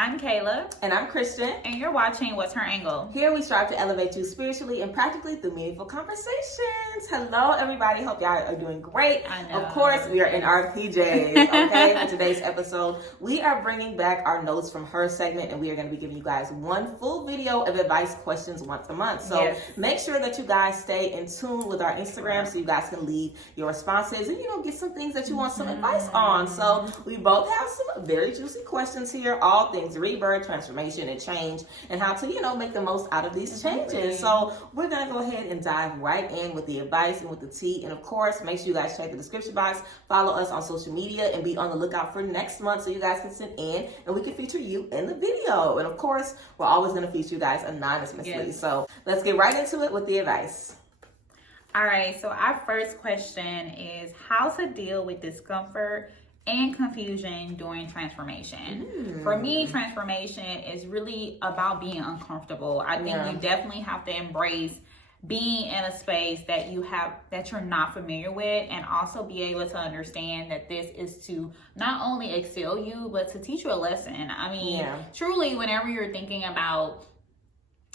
I'm Kayla. And I'm Christian. And you're watching What's Her Angle? Here we strive to elevate you spiritually and practically through meaningful conversations. Hello, everybody. Hope y'all are doing great. I know. Of course, we are in our PJs, okay? For today's episode, we are bringing back our Notes from Her segment, and we are going to be giving you guys one full video of advice questions once a month. So make sure that you guys stay in tune with our Instagram so you guys can leave your responses and, get some things that you want some advice on. So we both have some very juicy questions here, all things rebirth, transformation, and change, and how to, make the most out of these changes. So we're going to go ahead and dive right in with the advice and with the tea. And of course, make sure you guys check the description box, follow us on social media, and be on the lookout for next month so you guys can send in and we can feature you in the video. And of course, we're always going to feature you guys anonymously. Yes. So let's get right into it with the advice. All right, so our first question is how to deal with discomfort and confusion during transformation. For me, transformation is really about being uncomfortable. I think you definitely have to embrace being in a space that you're not familiar with, and also be able to understand that this is to not only excel you, but to teach you a lesson. I mean, truly, whenever you're thinking about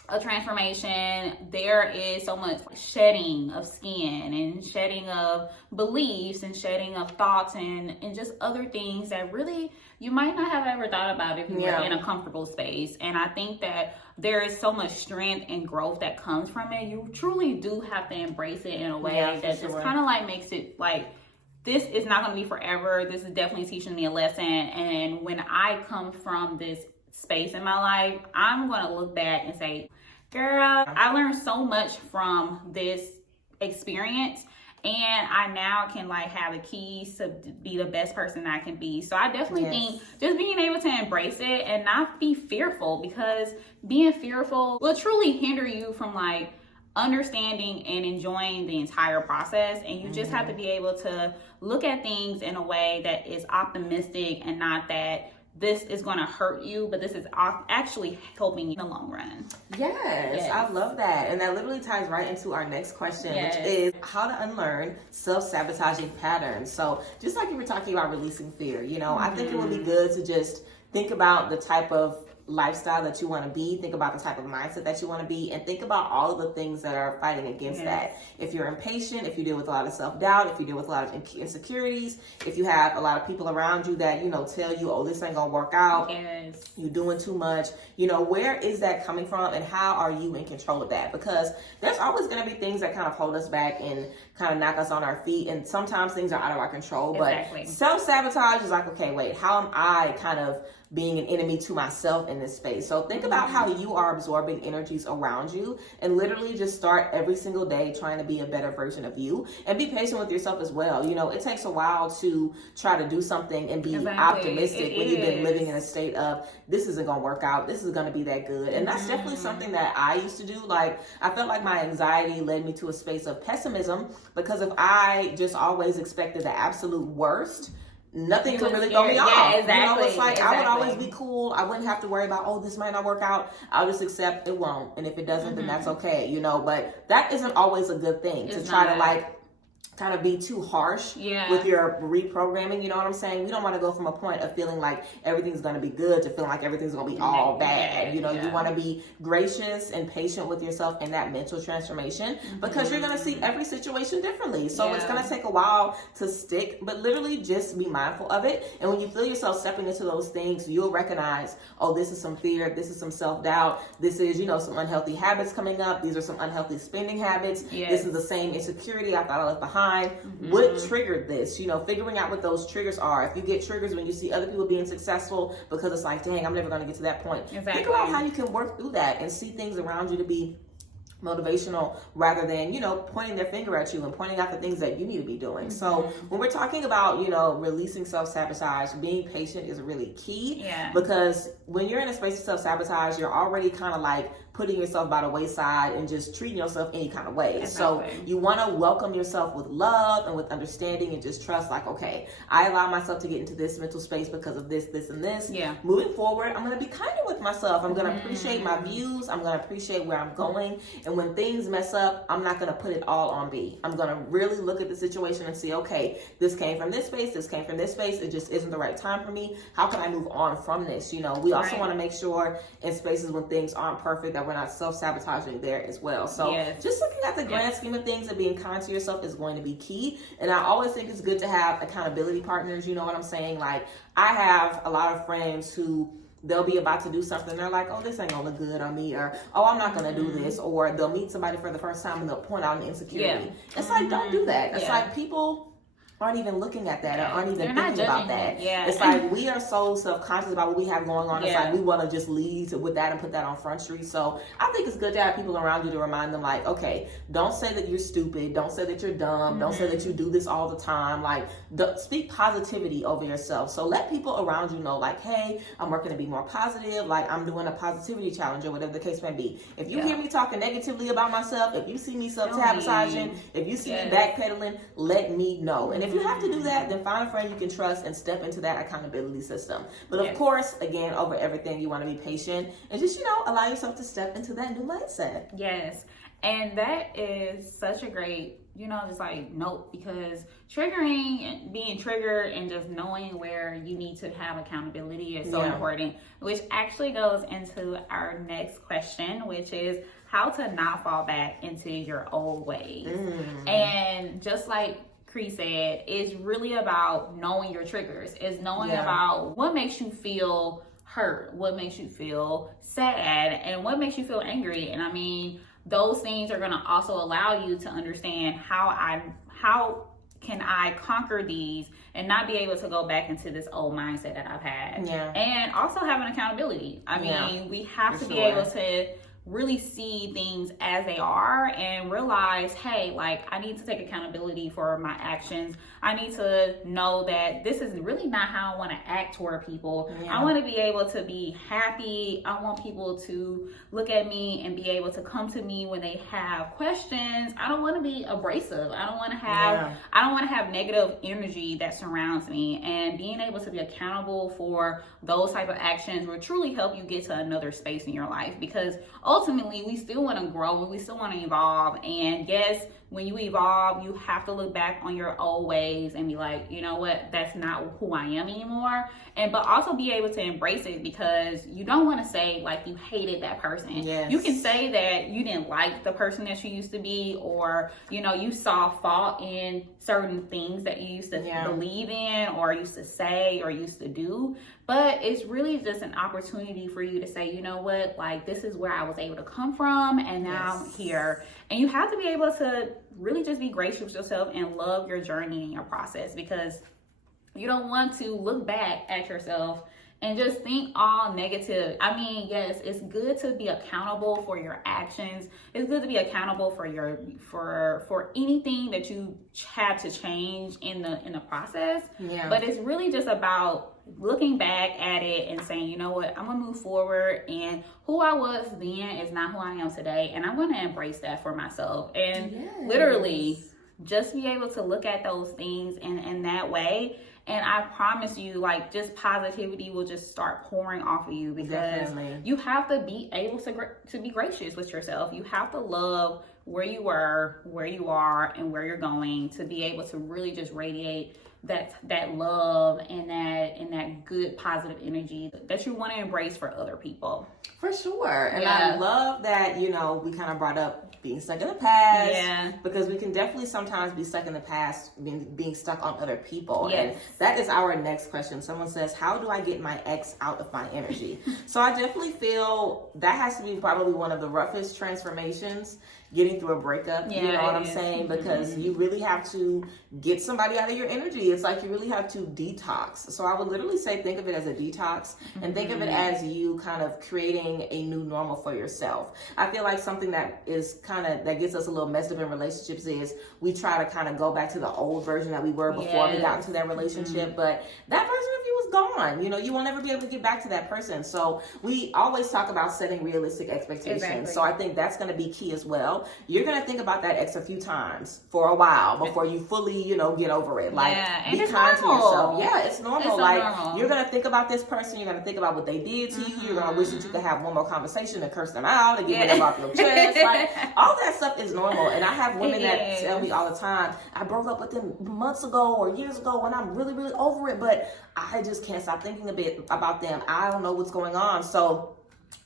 a transformation, there is so much shedding of skin and shedding of beliefs and shedding of thoughts and just other things that really you might not have ever thought about if you were in a comfortable space. And I think that there is so much strength and growth that comes from it. You truly do have to embrace it in a way that just kind of like makes it like, this is not going to be forever. This is definitely teaching me a lesson. And when I come from this space in my life, I'm going to look back and say, girl, I learned so much from this experience, and I now can have the keys to be the best person I can be. So I definitely think just being able to embrace it and not be fearful, because being fearful will truly hinder you from understanding and enjoying the entire process. And you just have to be able to look at things in a way that is optimistic, and not that this is going to hurt you, but this is actually helping you in the long run. Yes, I love that. And that literally ties right into our next question, which is how to unlearn self-sabotaging patterns. So just like you were talking about releasing fear, I think it would be good to just think about the type of lifestyle that you want to be, think about the type of mindset that you want to be, and think about all of the things that are fighting against that. If you're impatient, if you deal with a lot of self-doubt, if you deal with a lot of insecurities, if you have a lot of people around you that tell you, oh, this ain't gonna work out, you're doing too much, where is that coming from, and how are you in control of that? Because there's always going to be things that kind of hold us back and kind of knock us on our feet, and sometimes things are out of our control. But self-sabotage is like, okay, wait, how am I kind of being an enemy to myself in this space? So think about how you are absorbing energies around you, and literally just start every single day trying to be a better version of you, and be patient with yourself as well. It takes a while to try to do something and be optimistic when you've been living in a state of, this isn't going to work out, this is going to be that good. And that's definitely something that I used to do. I felt like my anxiety led me to a space of pessimism, because if I just always expected the absolute worst, nothing could really throw me off. It's like I would always be cool. I wouldn't have to worry about, oh, this might not work out. I'll just accept it won't. And if it doesn't, then that's okay, But that isn't always a good thing, to try to kind of be too harsh with your reprogramming, you know what I'm saying? We don't want to go from a point of feeling like everything's going to be good to feeling like everything's going to be all bad. You want to be gracious and patient with yourself in that mental transformation, because you're going to see every situation differently. So it's going to take a while to stick, but literally just be mindful of it. And when you feel yourself stepping into those things, you'll recognize, oh, this is some fear, this is some self-doubt, this is, some unhealthy habits coming up, these are some unhealthy spending habits, this is the same insecurity I thought I left behind. What triggered this? Figuring out what those triggers are. If you get triggers when you see other people being successful, because it's like, dang, I'm never going to get to that point. Think about how you can work through that and see things around you to be motivational, rather than pointing their finger at you and pointing out the things that you need to be doing. So when we're talking about releasing self-sabotage, being patient is really key, because when you're in a space of self-sabotage, you're already kind of putting yourself by the wayside and just treating yourself any kind of way. Exactly. So you want to welcome yourself with love and with understanding and just trust, like, okay, I allow myself to get into this mental space because of this, this, and this. Yeah. Moving forward, I'm going to be kinder with myself. I'm going to appreciate my views. I'm going to appreciate where I'm going. And when things mess up, I'm not going to put it all on me. I'm going to really look at the situation and see, okay, this came from this space. This came from this space. It just isn't the right time for me. How can I move on from this? You know, we also want to make sure in spaces when things aren't perfect that we're not self-sabotaging there as well. So just looking at the grand scheme of things and being kind to yourself is going to be key. And I always think it's good to have accountability partners. You know what I'm saying? Like, I have a lot of friends who they'll be about to do something. They're like, oh, this ain't gonna look good on me, or oh, I'm not gonna do this, or they'll meet somebody for the first time and they'll point out an insecurity. It's like, don't do that. It's like people aren't even looking at that or aren't even thinking about that. It's like we are so self-conscious about what we have going on. It's like we want to just lead with that and put that on Front Street. So I think it's good to have people around you to remind them, like, okay, don't say that you're stupid. Don't say that you're dumb. Don't say that you do this all the time. Like, speak positivity over yourself. So let people around you know, like, hey, I'm working to be more positive. Like, I'm doing a positivity challenge or whatever the case may be. If you hear me talking negatively about myself, if you see me self-sabotaging, if you see me backpedaling, let me know. And if you have to do that, then find a friend you can trust and step into that accountability system. But of course, again, over everything, you want to be patient and just, you know, allow yourself to step into that new mindset. Yes. And that is such a great, you know, just like note, because triggering and being triggered and just knowing where you need to have accountability is so important, which actually goes into our next question, which is how to not fall back into your old ways. And just like Cree said, it's really about knowing your triggers. It's knowing about what makes you feel hurt, what makes you feel sad, and what makes you feel angry. And I mean, those things are going to also allow you to understand how can I conquer these and not be able to go back into this old mindset that I've had. And also having accountability. I mean, we have to be able to really see things as they are and realize, hey, like, I need to take accountability for my actions. I need to know that this is really not how I want to act toward people. I want to be able to be happy. I want people to look at me and be able to come to me when they have questions. I don't want to be abrasive. I don't want to have negative energy that surrounds me. And being able to be accountable for those type of actions will truly help you get to another space in your life, because ultimately we still want to grow, we still want to evolve. And yes, when you evolve, you have to look back on your old ways and be like, you know what, that's not who I am anymore. But also be able to embrace it, because you don't want to say like you hated that person. You can say that you didn't like the person that you used to be, or, you know, you saw fault in certain things that you used to believe in or used to say or used to do. But it's really just an opportunity for you to say, you know what, like, this is where I was able to come from, and now I'm here. And you have to be able to really just be gracious with yourself and love your journey and your process, because you don't want to look back at yourself and just think all negative. I mean, yes, it's good to be accountable for your actions. It's good to be accountable for anything that you have to change in the process. But it's really just about looking back at it and saying, you know what, I'm gonna move forward, and who I was then is not who I am today, and I'm gonna embrace that for myself. And literally just be able to look at those things in that way. And I promise you, like, just positivity will just start pouring off of you, because you have to be able to be gracious with yourself. You have to love where you were, where you are, and where you're going, to be able to really just radiate that love and that good positive energy that you want to embrace for other people. For sure. And I love that, you know, we kind of brought up being stuck in the past, because we can definitely sometimes be stuck in the past, being stuck on other people. And that is our next question. Someone says, how do I get my ex out of my energy? So I definitely feel that has to be probably one of the roughest transformations, getting through a breakup. You know what I'm saying? Because you really have to get somebody out of your energy. It's like you really have to detox. So I would literally say, think of it as a detox, and think of it as you kind of creating a new normal for yourself. I feel like something that is that gets us a little messed up in relationships is we try to kind of go back to the old version that we were before we got into that relationship. But that version of you was gone. You know, you will never be able to get back to that person. So we always talk about setting realistic expectations. Exactly. So I think that's going to be key as well. You're going to think about that ex a few times for a while before you fully, you know, get over it. Like, be kind to yourself. Yeah, it's normal. It's so like, normal. You're going to think about this person. You're going to think about what they did to you. You're going to wish that you could have one more conversation and curse them out and get whatever off your chest. Like, all that stuff is normal. And I have women that tell me all the time, I broke up with them months ago or years ago and I'm really, really over it, but I just can't stop thinking a bit about them. I don't know what's going on. So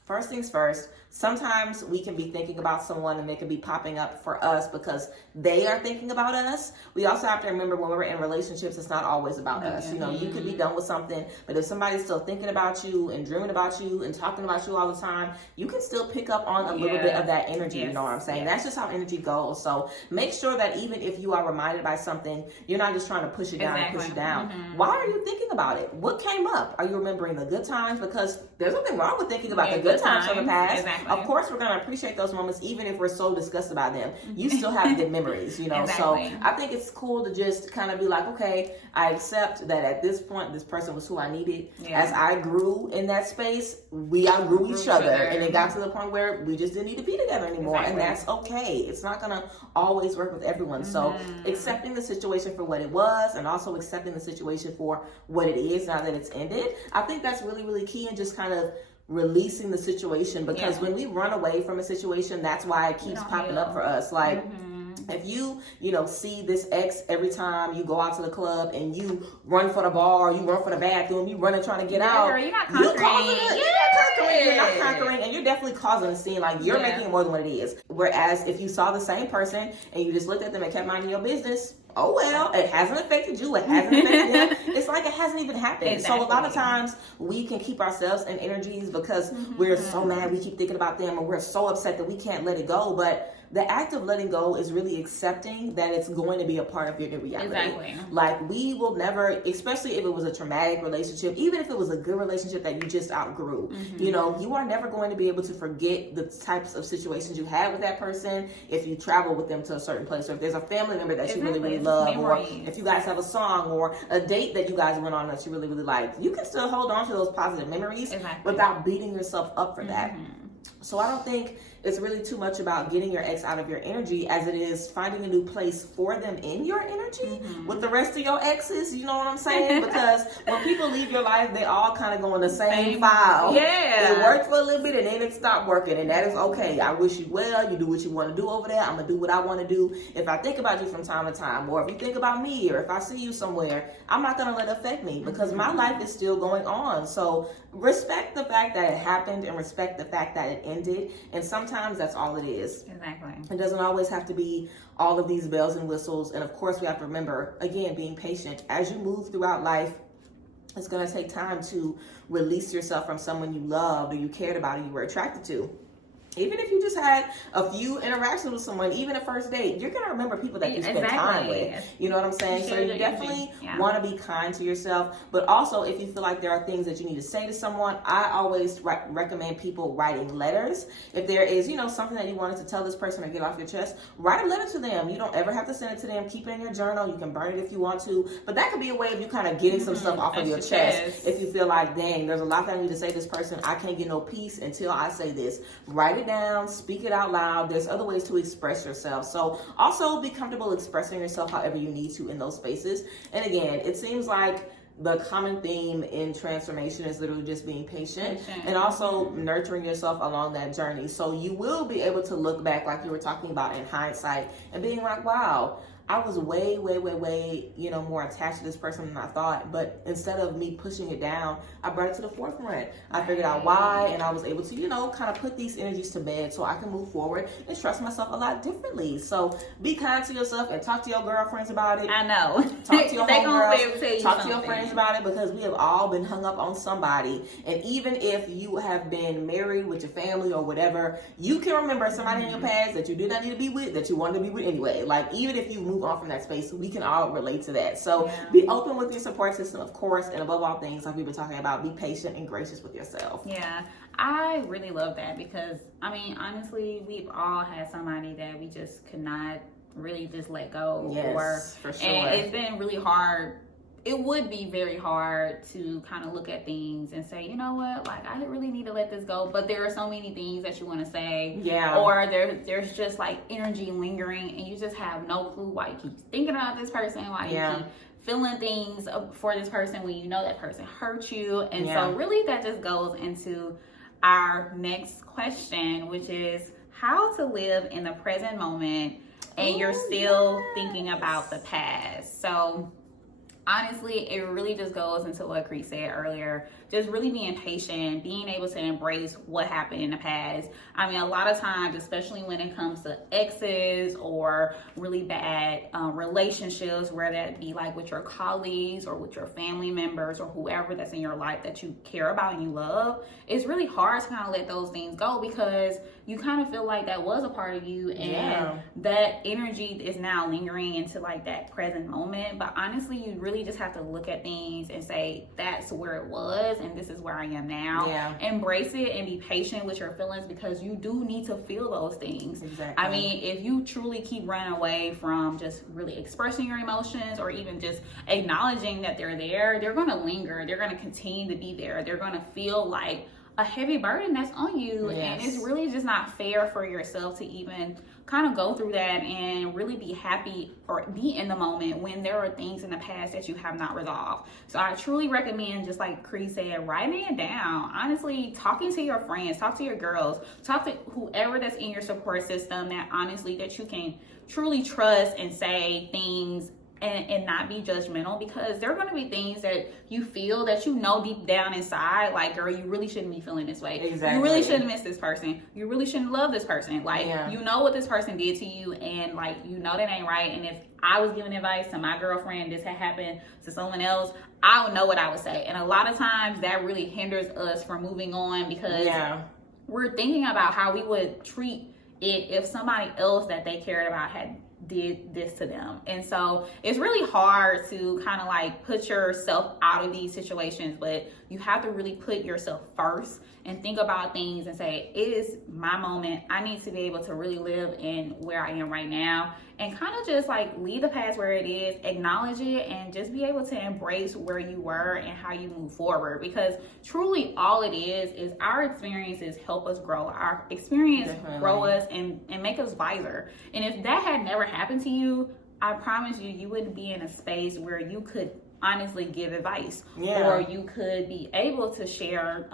first things first, sometimes we can be thinking about someone and they can be popping up for us because they are thinking about us. We also have to remember when we're in relationships, it's not always about us. You know, you could be done with something, but if somebody's still thinking about you and dreaming about you and talking about you all the time, you can still pick up on a little bit of that energy. You know what I'm saying? That's just how energy goes. So make sure that even if you are reminded by something, you're not just trying to push it down and push it down. Why are you thinking about it? What came up? Are you remembering the good times? Because there's nothing wrong with thinking about the good times from the past. Of course, we're going to appreciate those moments, even if we're so disgusted by them. You still have good memories, you know. So I think it's cool to just kind of be like, okay, I accept that at this point, this person was who I needed. As I grew in that space, we outgrew each other. And it got to the point where we just didn't need to be together anymore. And that's okay. It's not going to always work with everyone. So accepting the situation for what it was and also accepting the situation for what it is now that it's ended, I think that's really, really key, and just kind of releasing the situation, because when we run away from a situation, that's why it keeps popping up for us. Like, if you know, see this ex every time you go out to the club and you run for the bar, you run for the bathroom, you running trying to get out. You're not conquering. You're not conquering, and you're definitely causing a scene. Like, you're making it more than what it is. Whereas if you saw the same person and you just looked at them and kept minding your business, oh well, it hasn't affected you, it hasn't affected them. It's like it hasn't even happened. Exactly. So a lot of times we can keep ourselves in energies because we're so mad, we keep thinking about them, and we're so upset that we can't let it go. But the act of letting go is really accepting that it's going to be a part of your new reality. Exactly. Like, we will never, especially if it was a traumatic relationship, even if it was a good relationship that you just outgrew, you know, you are never going to be able to forget the types of situations you had with that person if you travel with them to a certain place, or if there's a family member that you really, really love, or if you guys have a song or a date that you guys went on that you really, really liked. You can still hold on to those positive memories without beating yourself up for that. So I don't think it's really too much about getting your ex out of your energy as it is finding a new place for them in your energy with the rest of your exes. You know what I'm saying? Because when people leave your life, they all kind of go in the same file. It worked for a little bit and then it stopped working, and that is okay. I wish you well. You do what you want to do over there. I'm going to do what I want to do. If I think about you from time to time, or if you think about me, or if I see you somewhere, I'm not going to let it affect me because my life is still going on. So respect the fact that it happened and respect the fact that it ended. And sometimes that's all it is. Exactly. It doesn't always have to be all of these bells and whistles. And of course, we have to remember, again, being patient. As you move throughout life, it's going to take time to release yourself from someone you loved or you cared about or you were attracted to. Even if you just had a few interactions with someone, even a first date, you're going to remember people that you spent time with. You know what I'm saying? So you definitely want to be kind to yourself. But also, if you feel like there are things that you need to say to someone, I always recommend people writing letters. If there is, you know, something that you wanted to tell this person or get off your chest, write a letter to them. You don't ever have to send it to them. Keep it in your journal. You can burn it if you want to. But that could be a way of you kind of getting some stuff off of your chest. If you feel like, dang, there's a lot that I need to say to this person. I can't get no peace until I say this. Write it down, speak it out loud. There's other ways to express yourself. So also be comfortable expressing yourself however you need to in those spaces. And again, it seems like the common theme in transformation is literally just being patient and also nurturing yourself along that journey. So you will be able to look back, like you were talking about, in hindsight, and being like, wow, I was way, you know, more attached to this person than I thought. But instead of me pushing it down, I brought it to the forefront. I figured out why, and I was able to, you know, kind of put these energies to bed so I can move forward and trust myself a lot differently. So be kind to yourself and talk to your girlfriends about it. I know. Talk to your homegirls. Talk to your friends about it, because we have all been hung up on somebody. And even if you have been married with your family or whatever, you can remember somebody in your past that you did not need to be with, that you wanted to be with anyway. Like, even if you move on from that space, we can all relate to that. So be open with your support system, of course, and above all things, like we've been talking about, be patient and gracious with yourself. Yeah, I really love that, because I mean, honestly, we've all had somebody that we just could not really just let go. Yes, for sure. And it's been really hard. it would be very hard to kind of look at things and say, you know what, like I really need to let this go. But there are so many things that you want to say, or there's just like energy lingering, and you just have no clue why you keep thinking about this person, why you keep feeling things for this person when you know that person hurt you. And so really that just goes into our next question, which is how to live in the present moment and you're still thinking about the past. So honestly, it really just goes into what Cree said earlier. Just really being patient, being able to embrace what happened in the past. I mean, a lot of times, especially when it comes to exes or really bad relationships, whether that be like with your colleagues or with your family members or whoever that's in your life that you care about and you love, it's really hard to kind of let those things go because you kind of feel like that was a part of you, and that energy is now lingering into like that present moment. But honestly, you really just have to look at things and say, that's where it was and this is where I am now. Embrace it and be patient with your feelings, because you do need to feel those things. I mean, if you truly keep running away from just really expressing your emotions or even just acknowledging that they're there, they're going to linger. They're going to continue to be there. They're going to feel like a heavy burden that's on you. And it's really just not fair for yourself to even kind of go through that and really be happy or be in the moment when there are things in the past that you have not resolved. So I truly recommend, just like Cree said, writing it down. Honestly, talking to your friends, talk to your girls, talk to whoever that's in your support system that honestly that you can truly trust and say things and not be judgmental, because there are going to be things that you feel that you know deep down inside, like, girl, you really shouldn't be feeling this way. You really shouldn't miss this person. You really shouldn't love this person. Like, you know what this person did to you, and like, you know that ain't right. And if I was giving advice to my girlfriend, this had happened to someone else, I would know what I would say. And a lot of times that really hinders us from moving on, because we're thinking about how we would treat it if somebody else that they cared about had did this to them. And so it's really hard to kind of like put yourself out of these situations, but you have to really put yourself first and think about things and say, it is my moment. I need to be able to really live in where I am right now, and kind of just like leave the past where it is, acknowledge it, and just be able to embrace where you were and how you move forward. Because truly all it is our experiences help us grow. Our experience grow us and make us wiser. And if that had never happened to you, I promise you, you wouldn't be in a space where you could honestly give advice, or you could be able to share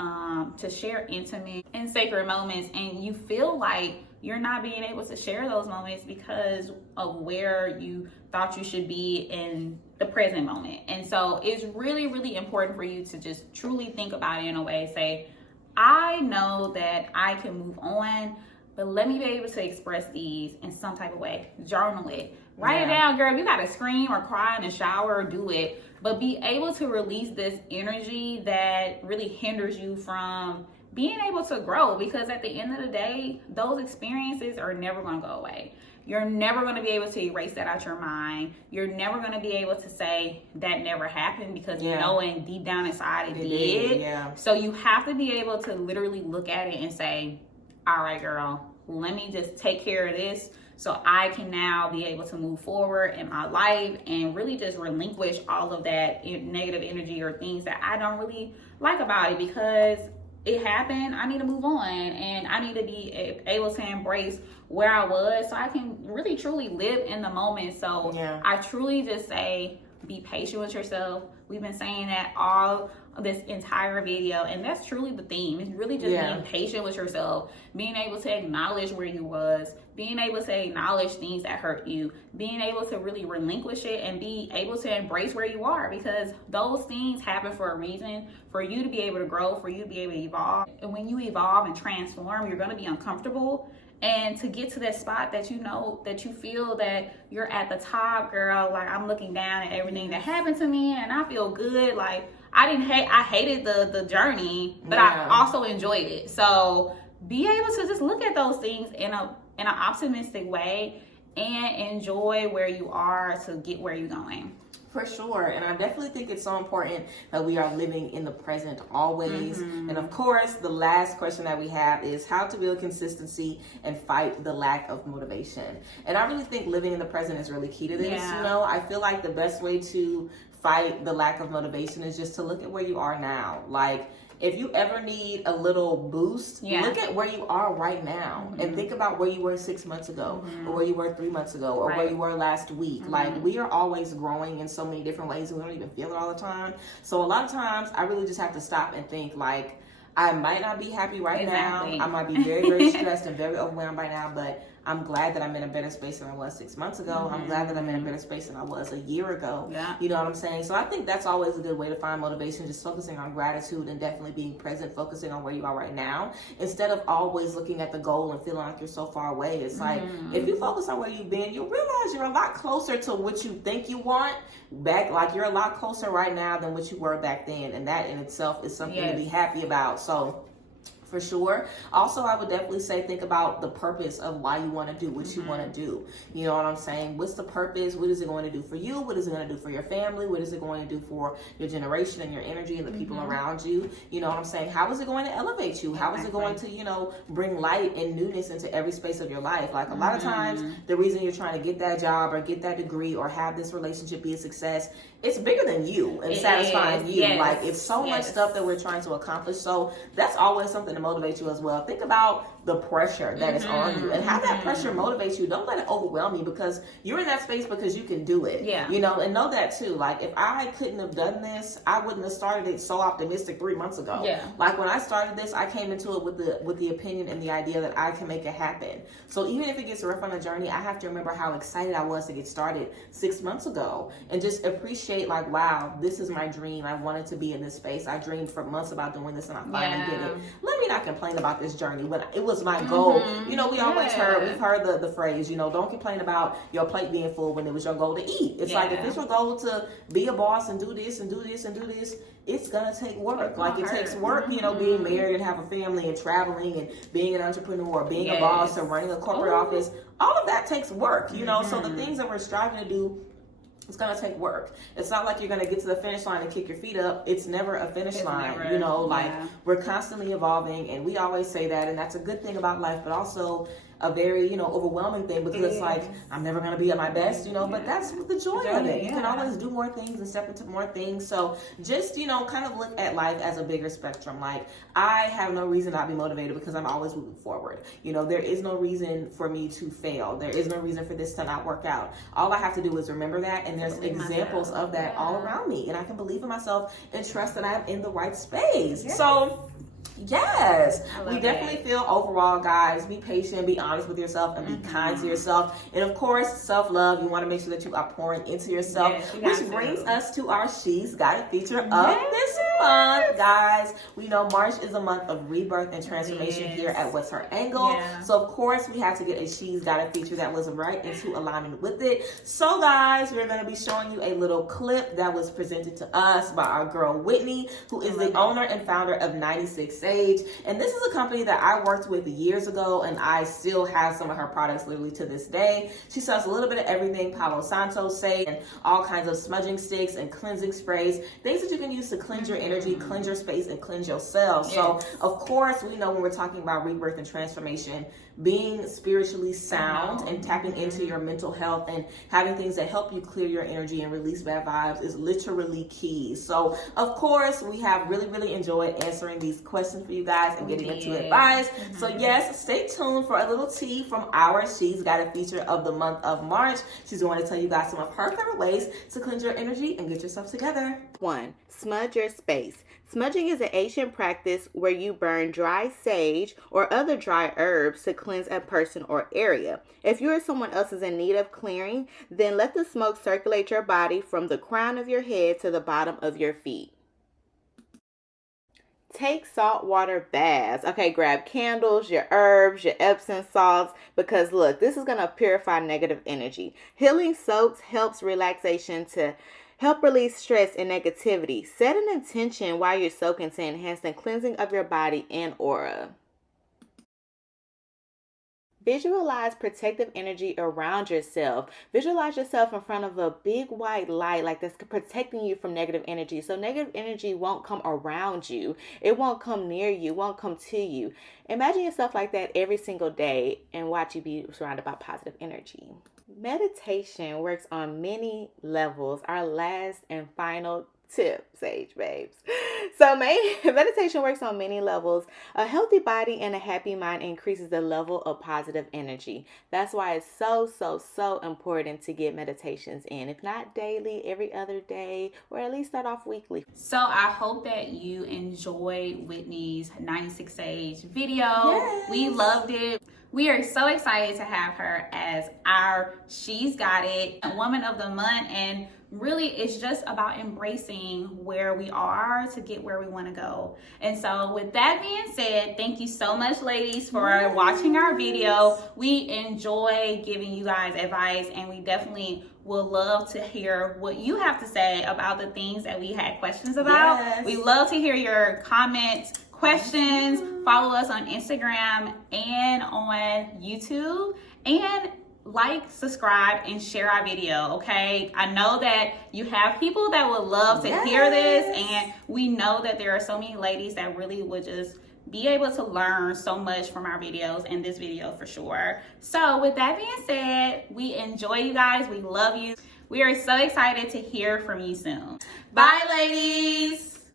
intimate and sacred moments, and you feel like you're not being able to share those moments because of where you thought you should be in the present moment. And so it's really, really important for you to just truly think about it in a way, say, I know that I can move on, but let me be able to express these in some type of way. Journal it. Write it down, girl. If you gotta scream or cry in the shower, do it. But be able to release this energy that really hinders you from being able to grow, because at the end of the day, those experiences are never gonna go away. You're never gonna be able to erase that out your mind. You're never gonna be able to say that never happened, because you know, and deep down inside it did. So you have to be able to literally look at it and say, all right, girl, let me just take care of this so I can now be able to move forward in my life and really just relinquish all of that negative energy or things that I don't really like about it, because it happened. I need to move on, and I need to be able to embrace where I was so I can really truly live in the moment. So I truly just say, be patient with yourself. We've been saying that all this entire video, and that's truly the theme. It's really just being patient with yourself, being able to acknowledge where you was, being able to acknowledge things that hurt you, being able to really relinquish it, and be able to embrace where you are, because those things happen for a reason, for you to be able to grow, for you to be able to evolve. And when you evolve and transform, you're going to be uncomfortable. And to get to that spot that you know, that you feel that you're at the top, girl, like I'm looking down at everything that happened to me and I feel good. Like I hated the journey, but I also enjoyed it. So be able to just look at those things in an optimistic way and enjoy where you are to get where you're going. For sure. And I definitely think it's so important that we are living in the present always. And of course, the last question that we have is how to build consistency and fight the lack of motivation. And I really think living in the present is really key to this. You know, I feel like the best way to fight the lack of motivation is just to look at where you are now. Like, if you ever need a little boost, look at where you are right now and think about where you were 6 months ago or where you were 3 months ago or where you were last week. Like, we are always growing in so many different ways and we don't even feel it all the time. So a lot of times I really just have to stop and think, like, I might not be happy right now. I might be very, very stressed and very overwhelmed right now, but I'm glad that I'm in a better space than I was 6 months ago. I'm glad that I'm in a better space than I was a year ago. You know what I'm saying? So I think that's always a good way to find motivation, just focusing on gratitude and definitely being present, focusing on where you are right now, instead of always looking at the goal and feeling like you're so far away. It's like, if you focus on where you've been, you'll realize you're a lot closer to what you think you want back. Like, you're a lot closer right now than what you were back then. And that in itself is something to be happy about. So, for sure. Also, I would definitely say think about the purpose of why you want to do what you want to do. You know what I'm saying? What's the purpose? What is it going to do for you? What is it going to do for your family? What is it going to do for your generation and your energy and the people around you? You know what I'm saying? How is it going to elevate you? How is it going to, you know, bring light and newness into every space of your life? Like, a lot of times, the reason you're trying to get that job or get that degree or have this relationship be a success, it's bigger than you and satisfying you. Like, it's so much stuff that we're trying to accomplish. So that's always something to motivate you as well. Think about the pressure that is on you and how that pressure motivates you. Don't let it overwhelm you, because you're in that space because you can do it. You know, and know that too. Like, if I couldn't have done this, I wouldn't have started it so optimistic 3 months ago. Like, when I started this, I came into it with the opinion and the idea that I can make it happen. So even if it gets rough on the journey, I have to remember how excited I was to get started 6 months ago and just appreciate, like, wow, this is my dream. I wanted to be in this space. I dreamed for months about doing this and I finally did it. Let me not complain about this journey when it was my goal. You know, we've heard the phrase, you know, don't complain about your plate being full when it was your goal to eat. It's like, if it's your goal to be a boss and do this and do this and do this, it's gonna take work. Like, it takes work, you know, being married and have a family and traveling and being an entrepreneur, being a boss and running a corporate office. All of that takes work, you know. So the things that we're striving to do, it's going to take work. It's not like you're going to get to the finish line and kick your feet up. It's never a finish line, you know, like, we're constantly evolving, and we always say that, and that's a good thing about life, but also a very, you know, overwhelming thing, because it's like, I'm never going to be at my best, you know, but that's the joy of it. You can always do more things and step into more things. So just, you know, kind of look at life as a bigger spectrum. Like, I have no reason not to be motivated because I'm always moving forward. You know, there is no reason for me to fail. There is no reason for this to not work out. All I have to do is remember that, and there's examples of that all around me, and I can believe in myself and trust that I'm in the right space. So yes, we definitely feel overall, guys, be patient, be honest with yourself, and be kind to yourself. And of course, self-love. You want to make sure that you are pouring into yourself, which brings us to our She's Got It feature of this month, guys. We know March is a month of rebirth and transformation here at What's Her Angle. So of course, we had to get a She's Got It feature that was right into alignment with it. So guys, we're going to be showing you a little clip that was presented to us by our girl Whitney, who is the owner and founder of 96 Sage. And this is a company that I worked with years ago, and I still have some of her products literally to this day. She sells a little bit of everything: Palo Santo sage and all kinds of smudging sticks and cleansing sprays, things that you can use to cleanse your energy, cleanse your space, and cleanse your cells. So of course, we know when we're talking about rebirth and transformation, being spiritually sound and tapping into your mental health and having things that help you clear your energy and release bad vibes is literally key. So of course, we have really enjoyed answering these questions for you guys and getting into advice. So yes, stay tuned for a little tea from our She's Got It feature of the month of March. She's going to tell you guys some of her favorite ways to cleanse your energy and get yourself together. 1. Smudge your space. Smudging is an ancient practice where you burn dry sage or other dry herbs to cleanse a person or area. If you or someone else is in need of clearing, then let the smoke circulate your body from the crown of your head to the bottom of your feet. Take saltwater baths. Okay, grab candles, your herbs, your Epsom salts, because look, this is going to purify negative energy. Healing soaps helps relaxation to help release stress and negativity. Set an intention while you're soaking to enhance the cleansing of your body and aura. Visualize protective energy around yourself. Visualize yourself in front of a big white light like that's protecting you from negative energy. So negative energy won't come around you. It won't come near you, won't come to you. Imagine yourself like that every single day and watch you be surrounded by positive energy. Meditation works on many levels. Our last and final tip, Sage Babes. So meditation works on many levels. A healthy body and a happy mind increases the level of positive energy. That's why it's so important to get meditations in. If not daily, every other day, or at least start off weekly. So I hope that you enjoyed Whitney's 96 Sage video. Yes. We loved it. We are so excited to have her as our She's Got It Woman of the Month. And really, it's just about embracing where we are to get where we want to go. And so with that being said, thank you so much, ladies, for watching our video. We enjoy giving you guys advice, and we definitely will love to hear what you have to say about the things that we had questions about. Yes. We love to hear your comments, questions. Follow us on Instagram and on YouTube, and like, subscribe, and share our video, okay? I know that you have people that would love to hear this, and we know that there are so many ladies that really would just be able to learn so much from our videos, and this video for sure. So with that being said, we enjoy you guys. We love you. We are so excited to hear from you soon. Bye, ladies.